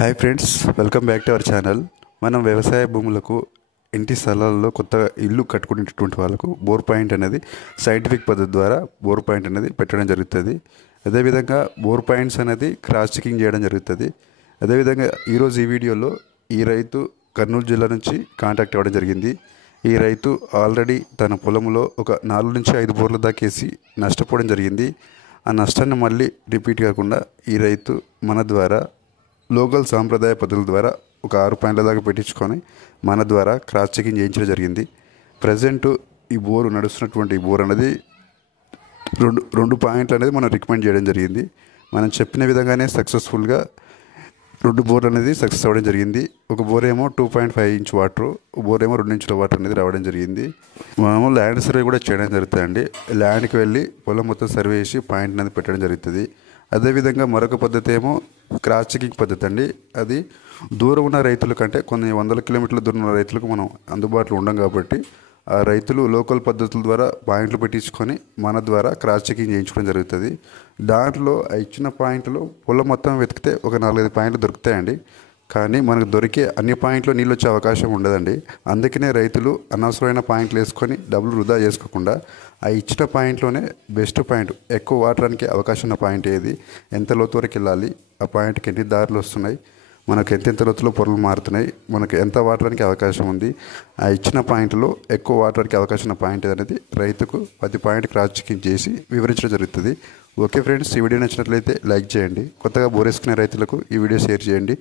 Hi friends, welcome back to our channel. మనం వ్యవసాయ భూములకు ఇంటి స్థలాల్లో కొత్తగా ఇల్లు కట్టుకునేటటువంటి వాళ్ళకు బోర్ పాయింట్ అనేది సైంటిఫిక్ పద్ధతి ద్వారా బోర్ పాయింట్ అనేది పెట్టడం జరుగుతుంది. అదేవిధంగా బోర్ పాయింట్స్ అనేది క్రాస్ చెకింగ్ చేయడం జరుగుతుంది. అదేవిధంగా ఈరోజు ఈ వీడియోలో ఈ రైతు కర్నూలు జిల్లా నుంచి కాంటాక్ట్ అవ్వడం జరిగింది. ఈ రైతు ఆల్రెడీ తన పొలంలో ఒక 4 నుంచి 5 బోర్లు దాకేసి నష్టపోవడం జరిగింది. ఆ నష్టాన్ని మళ్ళీ రిపీట్ కాకుండా ఈ రైతు మన ద్వారా లోకల్ సాంప్రదాయ పద్ధతుల ద్వారా ఒక 6 పాయింట్ల దాకా పెట్టించుకొని మన ద్వారా క్రాస్ చెకింగ్ చేయించడం జరిగింది. ప్రజెంట్ ఈ బోరు నడుస్తున్నటువంటి ఈ బోర్ అనేది రెండు పాయింట్లు అనేది మనం రికమెండ్ చేయడం జరిగింది. మనం చెప్పిన విధంగానే సక్సెస్ఫుల్గా 2 బోర్లు అనేది సక్సెస్ అవ్వడం జరిగింది. ఒక బోర్ ఏమో 2.5 ఇంచ్ వాటర్, ఒక బోర్ ఏమో 2 ఇంచుల వాటర్ అనేది రావడం జరిగింది. మనము ల్యాండ్ సర్వే కూడా చేయడం జరుగుతుందండి. ల్యాండ్కి వెళ్ళి పొలం మొత్తం సర్వే చేసి పాయింట్ అనేది పెట్టడం జరుగుతుంది. అదేవిధంగా మరొక పద్ధతి ఏమో క్రాస్ చెకింగ్ పద్ధతి అండి. అది దూరం ఉన్న రైతుల కంటే కొన్ని 100 కిలోమీటర్ల దూరం ఉన్న రైతులకు మనం అందుబాటులో ఉండం కాబట్టి ఆ రైతులు లోకల్ పద్ధతుల ద్వారా పాయింట్లు పెట్టించుకొని మన ద్వారా క్రాస్ చెకింగ్ చేయించుకోవడం జరుగుతుంది. దాంట్లో ఇచ్చిన పాయింట్లు పొలం మొత్తం వెతికితే ఒక 4-5 పాయింట్లు దొరుకుతాయండి. కానీ మనకు దొరికే అన్ని పాయింట్లు నీళ్ళు వచ్చే అవకాశం ఉండదండి. అందుకనే రైతులు అనవసరమైన పాయింట్లు వేసుకొని డబ్బులు వృధా చేసుకోకుండా ఆ ఇచ్చిన పాయింట్లోనే బెస్ట్ పాయింట్, ఎక్కువ వాటరానికి అవకాశం ఉన్న పాయింట్ ఏది, ఎంత లోతు వరకు వెళ్ళాలి, ఆ పాయింట్కి ఎన్ని దారులు వస్తున్నాయి, మనకు ఎంతెంత లోతులో పొరలు మారుతున్నాయి, మనకు ఎంత వాటరానికి అవకాశం ఉంది, ఆ ఇచ్చిన పాయింట్లో ఎక్కువ వాటరానికి అవకాశం ఉన్న పాయింట్ అనేది రైతుకు 10 పాయింట్ క్రాస్ చెకింగ్ చేసి వివరించడం జరుగుతుంది. ఓకే ఫ్రెండ్స్, ఈ వీడియో నచ్చినట్లయితే లైక్ చేయండి. కొత్తగా బోరేసుకునే రైతులకు ఈ వీడియో షేర్ చేయండి.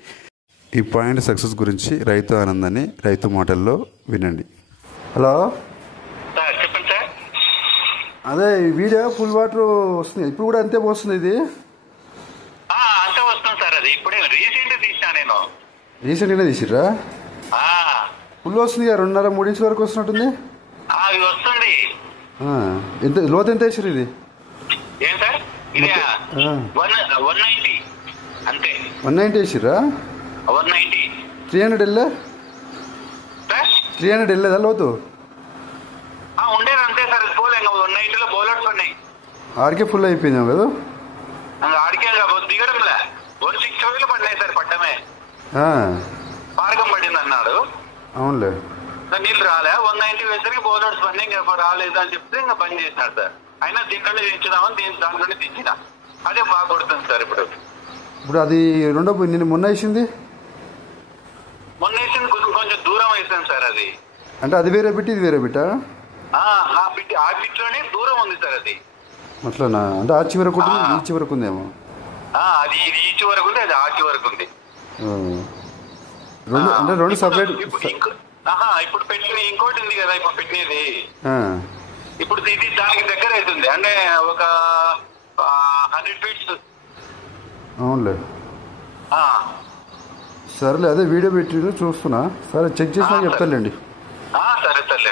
ఈ పాయింట్ సక్సెస్ గురించి రైతు ఆనందాన్ని రైతు మాటల్లో వినండి. హలో, చెప్పండి సార్. అదే ఈ వీడియో ఫుల్ వాటర్ వస్తుంది, ఇప్పుడు కూడా అంతే పోస్తుంది. ఇది అంతే వస్తుంది సార్. అది ఇప్పుడే రీసెంట్ తీసినా నేను. రీసెంట్గానే తీసిర్రా? ఫుల్ వస్తుంది, 2.5-3 ఇంచుల వరకు వస్తున్నట్టుంది. ఇది వస్తుంది. ఎంత లోతు ఎంత వేసారు ఇది? ఏం సార్, ఇది 190 అంతే. 190 వేసిర్రా? 190. 300 వెళ్ళా? 300 వెళ్ళేదా లోతు? ఉండేది అంతే సార్. పోలే 190లో బౌలర్స్ ఉన్నాయి. ఆడికే ఫుల్ అయిపోయిందాం కదా? ఆడికే దిగడంలే 160 పడినాయి సార్. పడ్డమే మార్గం పడింది అన్నాడు. అవునులే, నీళ్ళు రాలే. 190 వేసరికి బౌలర్స్ పడినాయి. ఇంకా రాలేదు అని చెప్తే ఇంకా బంద్ చేసినాడు సార్. అయినా దీంట్లోనే దించుదామని దాంట్లోనే దించిన. అదే బాగా కొడుతుంది సార్. ఇప్పుడు అది రెండో నిన్న మొన్న వేసింది కొంచెం దూరం వేసాను సార్. అది అంటే అది వేరే బిట్, ఇది వేరే బిట్టా? ఆ బిట్లోనే దూరం ఉంది సార్. అది అట్లనా? అంటే ఆ చివరకు ఈ చివరకు ఉందేమో. అది ఇది ఈ చివరకు ఉంది, అది ఆ చివరకు ఉంది. అంటే 2 సపరేట్. ఇప్పుడు పెట్టిన ఇంకోటి ఉంది కదా, ఇప్పుడు పెట్టినది. ఇప్పుడు ఇది దానికి దగ్గర అవుతుంది. అంటే ఒక 100 ఫీట్స్. అవునులే, సరేలే. అదే వీడియో పెట్టి చూస్తున్నా. సరే, చెక్ చేసినా చెప్తానులేండి. సరే సార్.